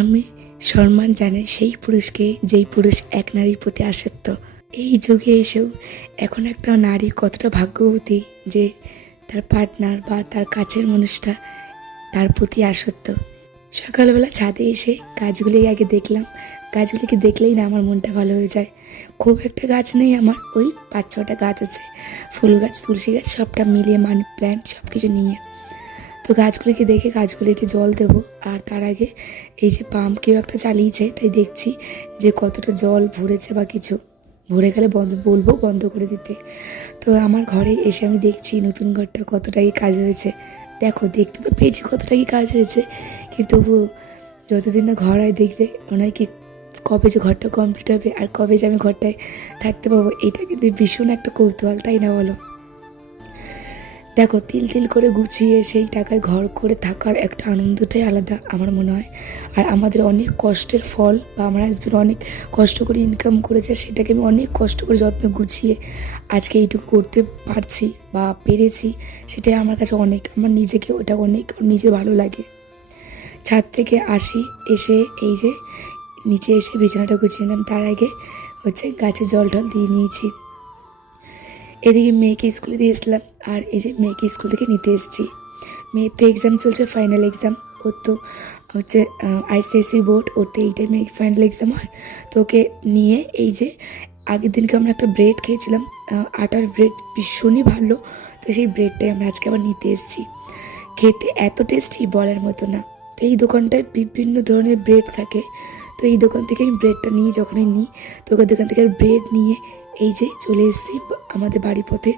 আমি সম্মান জানাই সেই পুরুষকে যেই পুরুষ এক নারীর প্রতি আসক্ত। এই যুগে এসেও এখন একটা নারী কতটা ভাগ্যবতী যে তার পার্টনার বা তার কাছের মানুষটা তার প্রতি আসক্ত। সকালবেলা ছাদে এসে গাছগুলি আগে দেখলাম। গাছগুলিকে দেখলেই না আমার মনটা ভালো হয়ে যায়। খুব একটা গাছ নেই আমার, ওই 5-6টা গাছ আছে, ফুল গাছ, তুলসী গাছ, সবটা মিলিয়ে, মানি প্ল্যান্ট সব কিছু নিয়ে। তো গাছগুলিকে দেখে গাছগুলিকে জল দেবো, আর তার আগে এই যে পাম্প কেউ একটা চালিয়েছে, তাই দেখছি যে কতটা জল ভরেছে বা কিছু ভরে গেলে বলবো বন্ধ করে দিতে। তো আমার ঘরে এসে আমি দেখছি নতুন ঘরটা কতটা কি কাজ হয়েছে। দেখো, দেখতে তো পেয়েছি কতটা কি কাজ হয়েছে, কিন্তু তবুও যতদিন না ঘর হয় দেখবে মনে হয় কি কবে যে ঘরটা কমপ্লিট হবে আর কবে যে আমি ঘরটায় থাকতে পাবো। এটা কিন্তু ভীষণ একটা কৌতূহল, তাই না বলো? দেখো, তিল তিল করে গুছিয়ে সেই টাকায় ঘর করে থাকার একটা আনন্দটাই আলাদা আমার মনে হয়। আর আমাদের অনেক কষ্টের ফল, বা আমার হাজব্যান্ড অনেক কষ্ট করে ইনকাম করেছে, সেটাকে আমি অনেক কষ্ট করে যত্ন গুছিয়ে আজকে এইটুকু করতে পারছি বা পেরেছি, সেটাই আমার কাছে অনেক। আমার নিজেকে ওটা অনেক নিজের ভালো লাগে। ছাদ থেকে আসি, এসে এই যে নিচে এসে বিছানাটা গুছিয়ে নিলাম, তার আগে গাছে জল টল দিয়ে নিয়েছি। এদিকে মেয়েকে স্কুলে দিয়ে এসলাম, আর এই যে মেয়েকে স্কুল থেকে নিতে এসেছি। মেয়ের তো এক্সাম চলছে, ফাইনাল এক্সাম। ওর তো আইসিএসসি বোর্ড, ওর তো এই টাইমে ফাইনাল এক্সাম হয়। তো ওকে নিয়ে এই যে আগের দিনকে আমরা একটা ব্রেড খেয়েছিলাম, আটার ব্রেড, ভীষণই ভালো। তো সেই ব্রেডটাই আমরা আজকে আবার নিতে এসেছি। খেতে এত টেস্টি বলার মতো না। তো এই দোকানটায় বিভিন্ন ধরনের ব্রেড থাকে। তো এই দোকান থেকে আমি ব্রেডটা নিই, যখনই নিই তো ওই দোকান থেকে ব্রেড নিয়ে এই যে চলে এসেছি আমাদের বাড়ি পথে।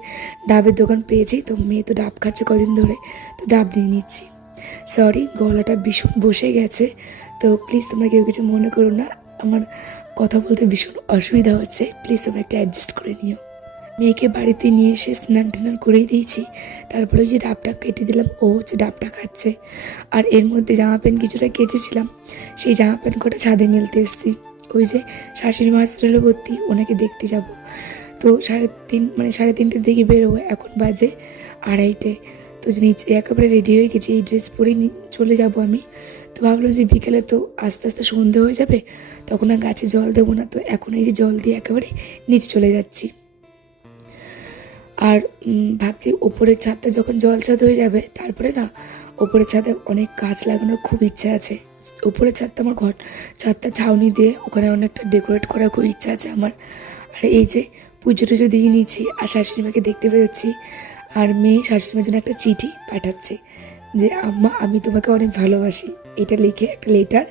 ডাবের দোকান পেয়েছি, তো মেয়ে তো ডাব খাচ্ছে কদিন ধরে, তো ডাব নিয়ে নিচ্ছি। সরি, গলাটা ভীষণ বসে গেছে, তো প্লিজ তোমরা কেউ কিছু মনে করো না। আমার কথা বলতে ভীষণ অসুবিধা হচ্ছে, প্লিজ তোমরা একটু অ্যাডজাস্ট করে নিও। মেয়েকে বাড়িতে নিয়ে এসে স্নান টান করেই দিয়েছি। তারপরে ওই যে ডাবটা কেটে দিলাম, ও ডাবটা খাচ্ছে। আর এর মধ্যে জামা প্যান্ট কিছুটা কেচেছিলাম, সেই জামা প্যান্ট কটা ছাদে মেলতে এসেছি। ওই যে শাশুড়ি মা হসপিটালে ভর্তি, ওনাকে দেখতে যাব। তো 3:30টার দিকে বেরোবো, এখন বাজে 2:30। তো নিচে একেবারে রেডি হয়ে গেছি, এই ড্রেস পরেই চলে যাব আমি। তো ভাবলাম যে বিকেলে তো আস্তে আস্তে সন্ধে হয়ে যাবে, তখন আর গাছে জল দেবো না, তো এখন এই যে জল দিয়ে একেবারে নিচে চলে যাচ্ছি। আর ভাবছি ওপরের ছাদটা যখন জল ছাদ হয়ে যাবে, তারপরে না ওপরের ছাদে অনেক গাছ লাগানোর খুব ইচ্ছা আছে। ওপরের ছাদটা আমার ছাদটা ছাউনি দিয়ে ওখানে অনেকটা ডেকোরেট করার খুব ইচ্ছা আছে আমার। আর এই যে পুজো টুজো দিয়ে নিয়েছি, আর শাশুড়ি মাকে দেখতে বেরোচ্ছি। আর মেয়ে শাশুড়ি মার জন্য একটা চিঠি পাঠাচ্ছে যে আম্মা, আমি তোমাকে অনেক ভালোবাসি, এটা লিখে একটা লেটার